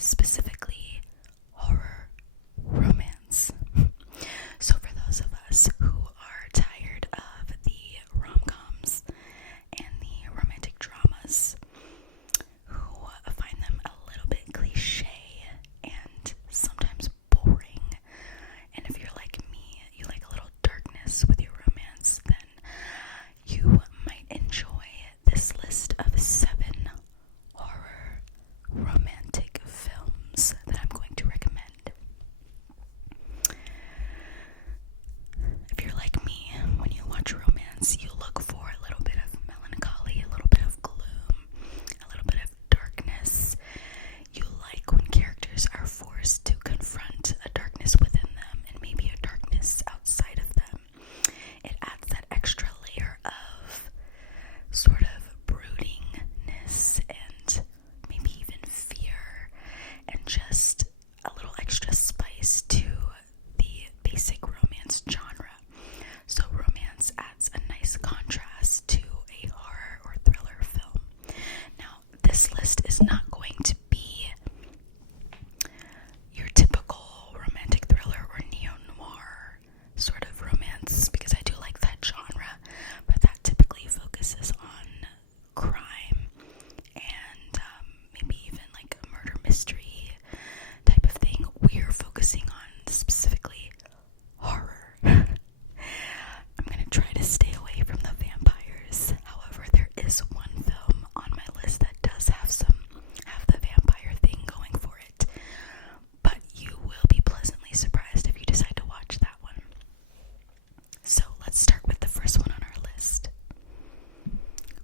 specifically horror romance. So for those of us who are tired of the rom-coms and the romantic dramas, who find them a little bit cliche and sometimes boring, and if you're like me, you like a little darkness with your romance, then you might enjoy this list of 7 horror romantic films that I'm going to recommend. If you're like me, when you watch romance, you look for a little bit of melancholy, a little bit of gloom, a little bit of darkness. You like when characters are forced to confront a darkness within them and maybe a darkness outside of them. It adds that extra layer of sort of broodingness and maybe even fear and just a little extra spice to the basic romance genre. So romance adds a nice contrast to a horror or thriller film. Now, this list is not going to be your typical romantic thriller or neo-noir sort of romance, because I do like that genre, but that typically focuses on crime and maybe even like a murder mystery type of thing. We're focusing on specifically horror. I'm gonna try to stay away from the vampires. However, there is one film on my list that does have the vampire thing going for it, but you will be pleasantly surprised if you decide to watch that one. So let's start with the first one on our list.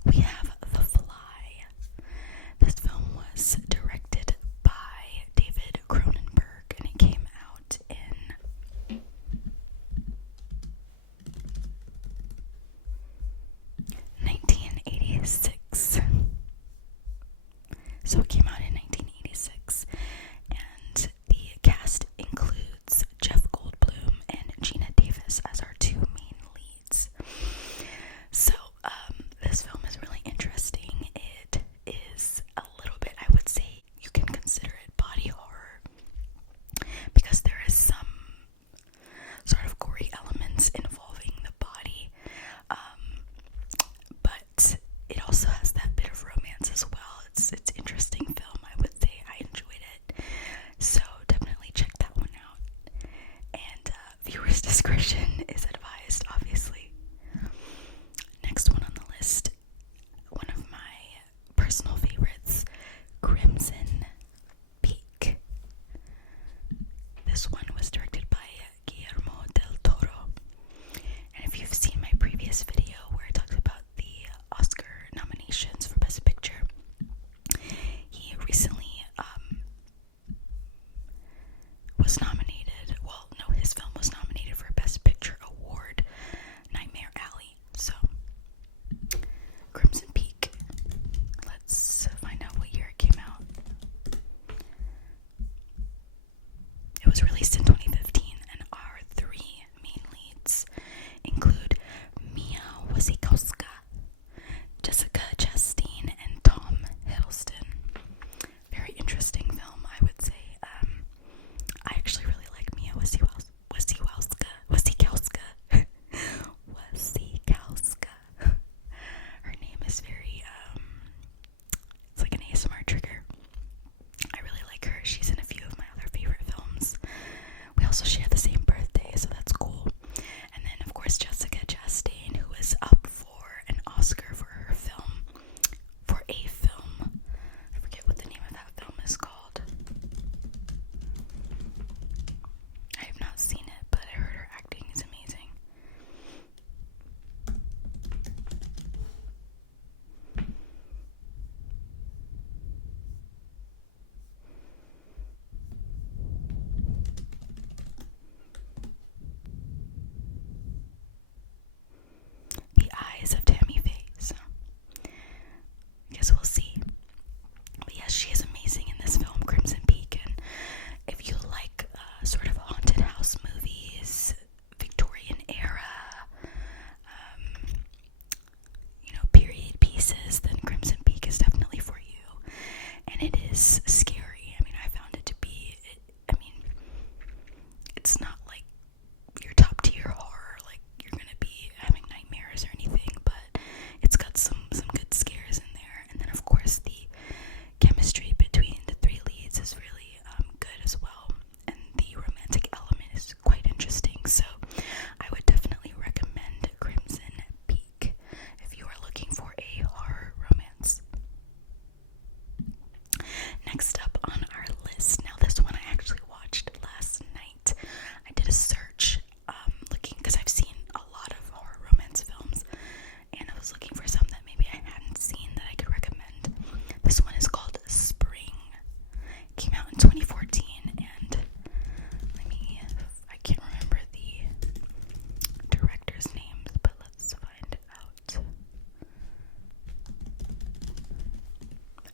We have The Fly. This film was directed by David Cronenberg, and it came out in 1986. So it came out in 1986, and the cast includes Jeff Goldblum and Gina Davis as our 2 main leads. So this film is really interesting. It is a little bit, I would say, you can consider it body horror, because there is some sort of gory elements involving the body, but it also has that bit of romance as well. It's interesting film, I would say. I enjoyed it, so definitely check that one out, and viewers' discretion is advised, obviously. Next one on the list, one of my personal favorites, Crimson Peak. This one was directed by Guillermo del Toro, and if you've seen my previous video where I talked about the Oscar nominations for Best Picture, he recently was nominated, well, no, his film was nominated for Best Picture Award, Nightmare Alley. So, Crimson Peak. Let's find out what year it came out. It was released in 2015, and our 3 main leads include Mia Wasikowska, Jessica Chastain, and Tom Hiddleston. Very interesting film, I would say. I actually really like Mia Wasikowska. Her name is very, it's like an ASMR trigger. I really like her. She's in a few of my other favorite films. came out in 2014, and I can't remember the director's names, but let's find out.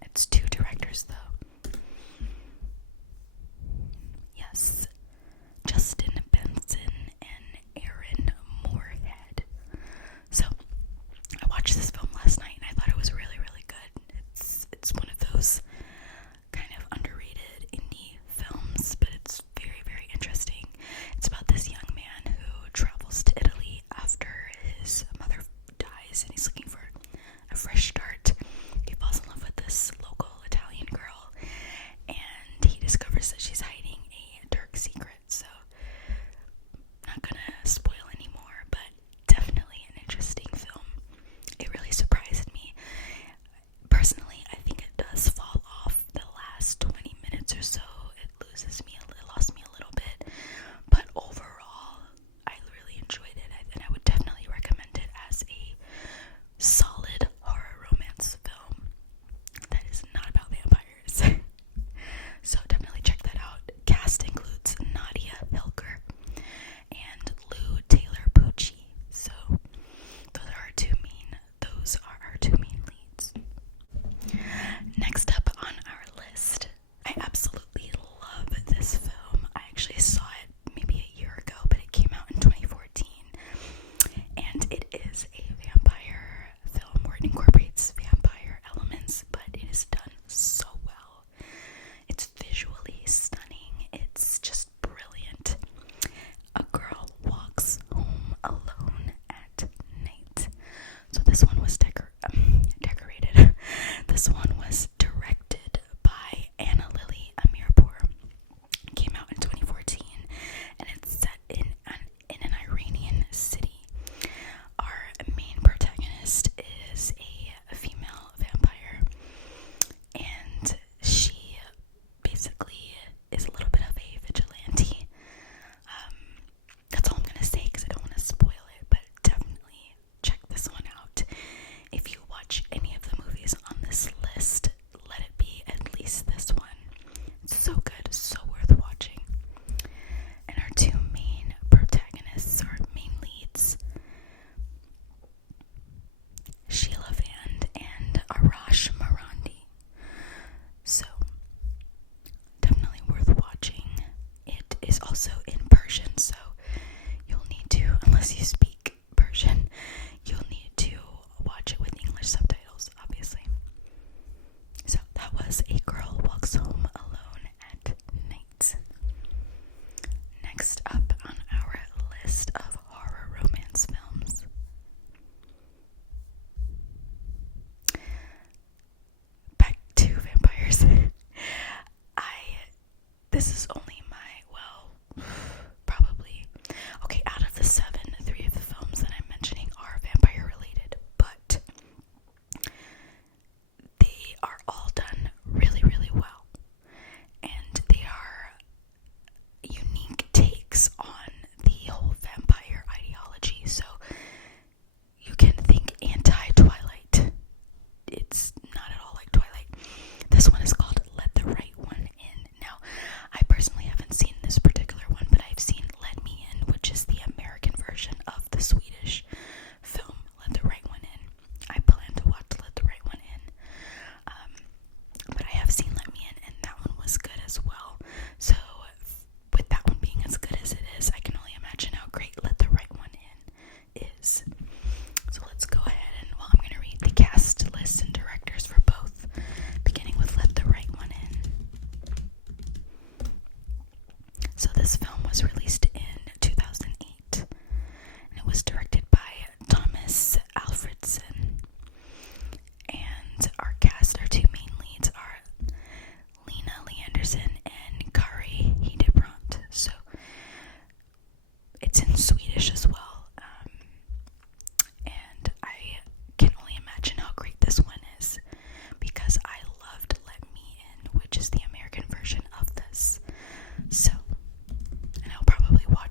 It's 2 directors though. Yes, Justin Benson and Aaron Moorhead. So I watched this film last night and I thought it was really, really good. It's one of those kind of underrated indie films, but it's very, very interesting. It's about this young man who travels to Italy after his mother dies, and he's looking for a fresh start. He falls in love with this local Italian girl, and he discovers that she's hiding a dark secret. So, not gonna spoil anymore, but definitely an interesting film. It really surprised me. Personally, I think it does fall off the last 20 minutes or so. It lost me a little bit, but overall, I really enjoyed it, and I would definitely recommend it as a solid horror romance film that is not about vampires. So definitely check that out. Cast includes Nadia Hilker and Lou Taylor Pucci. So those are our two main leads. Next up on our list, I absolutely love this film. I actually saw it maybe a year ago, but it came out in 2014. And it is a vampire film where it incorporates vampire elements, but it is done so well. It's visually stunning. It's just brilliant. A girl walks home alone at night. So this one was decorated. This one was directed by Anna Lily Amirpour. It came out in 2014, and it's set in an Iranian city. Our main protagonist is a female vampire, and she basically is a little bit of a vigilante. That's all I'm gonna say because I don't want to spoil it, but definitely check this one out. If you watch any of the movies on this list, let it be at least this one. It's so good, so worth watching. And our 2 main protagonists, or main leads, Sheila Vand and Arash Marandi. So, definitely worth watching. It is also in Persian, so you'll need to, unless you speak Persian, you'll need to watch it with English subtitles, obviously. So that was A Girl Walks Home Alone at Night. Next up on our list of horror romance films, back to vampires. This is only probably, okay, out of the 7, 3 of the films that I'm mentioning are vampire related, but they are all done really, really well, and they are unique takes on the whole vampire ideology. So you can think anti-Twilight. It's not at all like Twilight. This one is called Let the Right One In. Now, I personally haven't seen this particular one, but I've seen Let Me In, which is the American version of the Swedish film Let the Right One In. I plan to watch Let the Right One In, but I have seen Let Me In, and that one was good as well. So with that one being as good as it is, I can only imagine how great Let the Right One In is. So let's go ahead and, I'm going to read the cast list and directors for both, beginning with Let the Right One In. So this film was released in 2008, and it was directed by Thomas Alfredson. And our cast, our 2 main leads are Lena Leanderson and Kari Hildebrandt. So it's in Swedish as well. And I can only imagine how great this one is, because I loved Let Me In, which is the American version of this. So, and I'll probably watch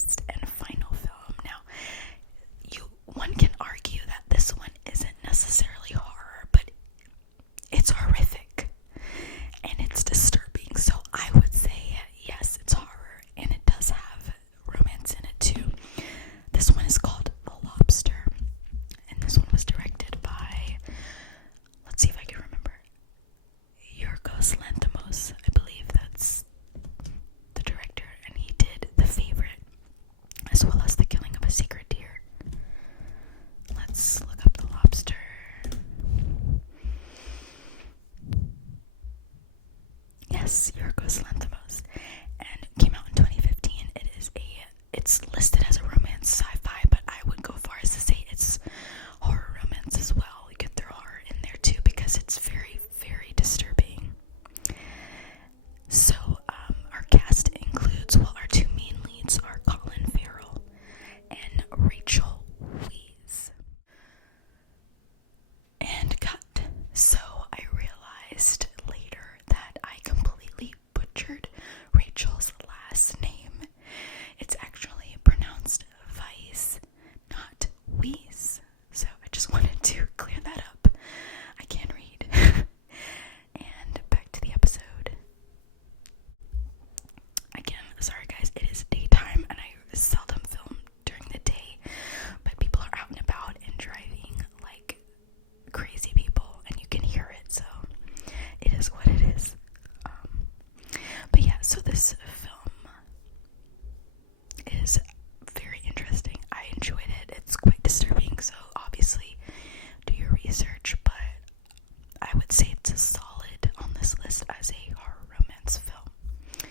last and final film. Now, one can argue that this one isn't necessarily horror, but it's horrific and it's disturbing. So I would say yes, it's horror, and it does have romance in it too. This one is called The Lobster, and this one was directed by, let's see if I can remember, Yorgos Lanthimos. I believe that's the director, and he did The Favorite as well as The Killing of a Sacred Deer. Let's look up The Lobster. Yes, Yorgos Lanthimos, and it came out in 2015. It's listed as a romance sci-fi, but I would go far as to say it's horror romance as well. You get their horror in there too because it's very, very disturbing. So our cast includes, well, our two main leads are Colin Farrell and Rachel Weisz. And cut. So I realized later that I completely butchered Rachel's last name. It's actually pronounced Weisz, not Weisz. So I just wanted to clear that up. I can't read. And back to the episode. Again, sorry guys, it is daytime and I seldom film during the day, but people are out and about and driving like crazy people, and you can hear it, so it is what it is. But yeah, so this film is very interesting. I enjoyed it. It's quite disturbing, so obviously do your research, but I would say it's a solid on this list as a horror romance film.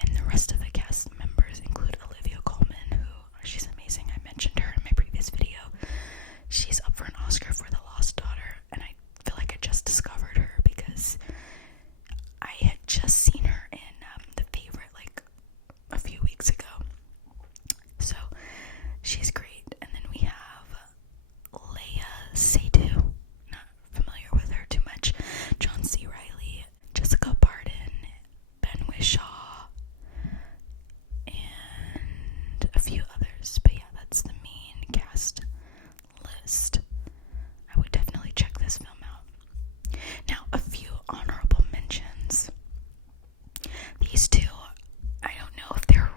And the rest of the cast members include Olivia Colman, who, she's amazing. I mentioned her in my previous video. She's up for an Oscar for The Lost Daughter, and I feel like I just discovered her because I had just seen her in The Favorite like a few weeks ago. So she's great. And then we have Leia Seydoux, not familiar with her too much, John C. Reilly, Jessica Barden, Ben Whishaw, and a few others. But yeah, that's the main cast list. I would definitely check this film out. Now, a few honorable mentions. These two, I don't know if they're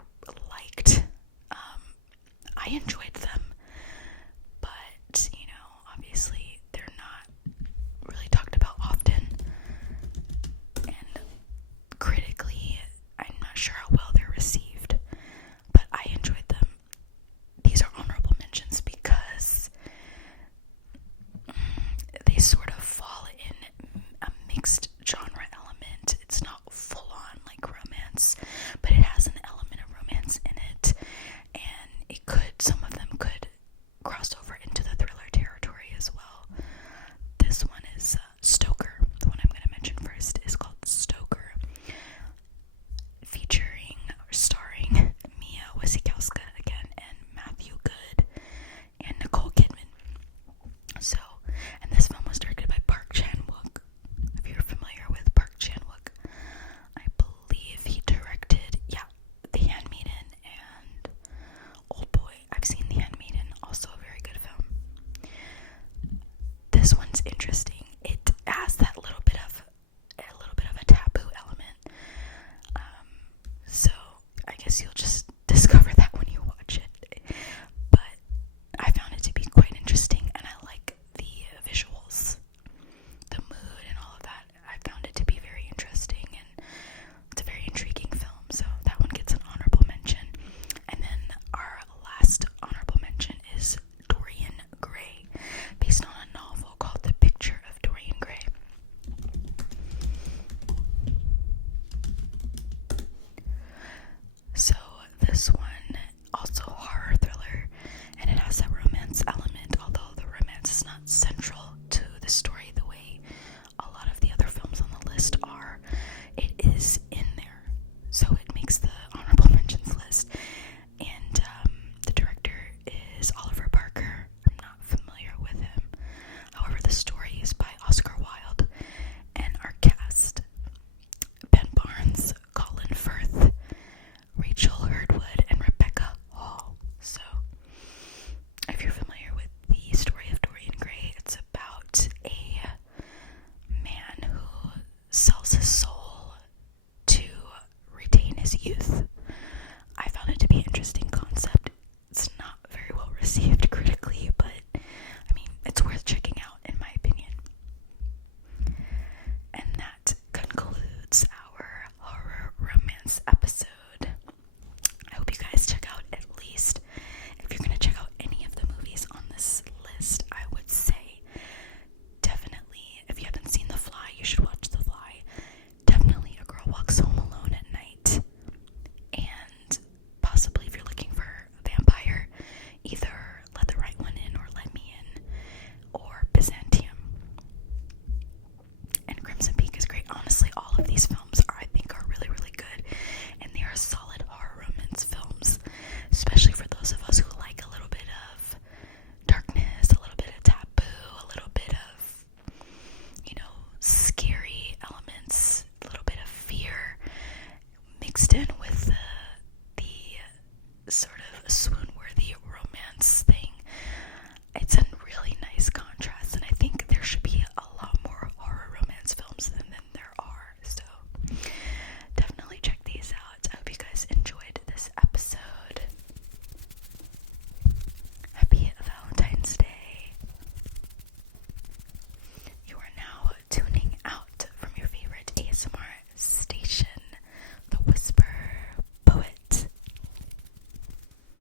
liked. I enjoyed them, but, you know, obviously they're not really talked about often. And critically, I'm not sure how well they're received, but I enjoyed them. These are honorable mentions because they sort of fall in a mixed genre element. It's not full on like romance, but it has an element of romance in it, and some of them could cross over into the thriller territory as well. This one is Stoker. The one I'm going to mention first is called Stoker, featuring or starring Mia Wasikowska again, and Matthew Good, and Nicole Kidman. So, and this film was directed by Park Chan-wook. If you're familiar with Park Chan-wook, I believe he directed, The Handmaiden and Old Boy. I've seen The Handmaiden, also a very good film. This one's interesting. It has that little bit of a taboo element. So I guess you'll just discover that when you watch it. But I found it to be quite interesting, and I like the visuals, the mood, and all of that. I found it to be very interesting, and it's a very intriguing film, so that one gets an honorable mention. And then our last honorable mention is Dorian Gray, based on a novel called The Picture of Dorian Gray. So this one, also horror thriller, and it has that romance element, although the romance is not central to the story the way a lot of the other films on the list are. It is in there, so it makes the honorable mentions list. And the director is Oliver Parker. I'm not familiar with him. However, the story is by Oscar Wilde, and our cast: Ben Barnes, Colin Firth, Rachel Hurdwood, and Rebecca Hall. either Let the Right One In or Let Me In, or Byzantium. And Crimson Peak is great. Honestly, all of these films I think are really, really good, and they are solid horror romance films, especially for those of us who like a little bit of darkness, a little bit of taboo, a little bit of, scary elements, a little bit of fear mixed in with the sort of swoon-worthy romance thing. It's a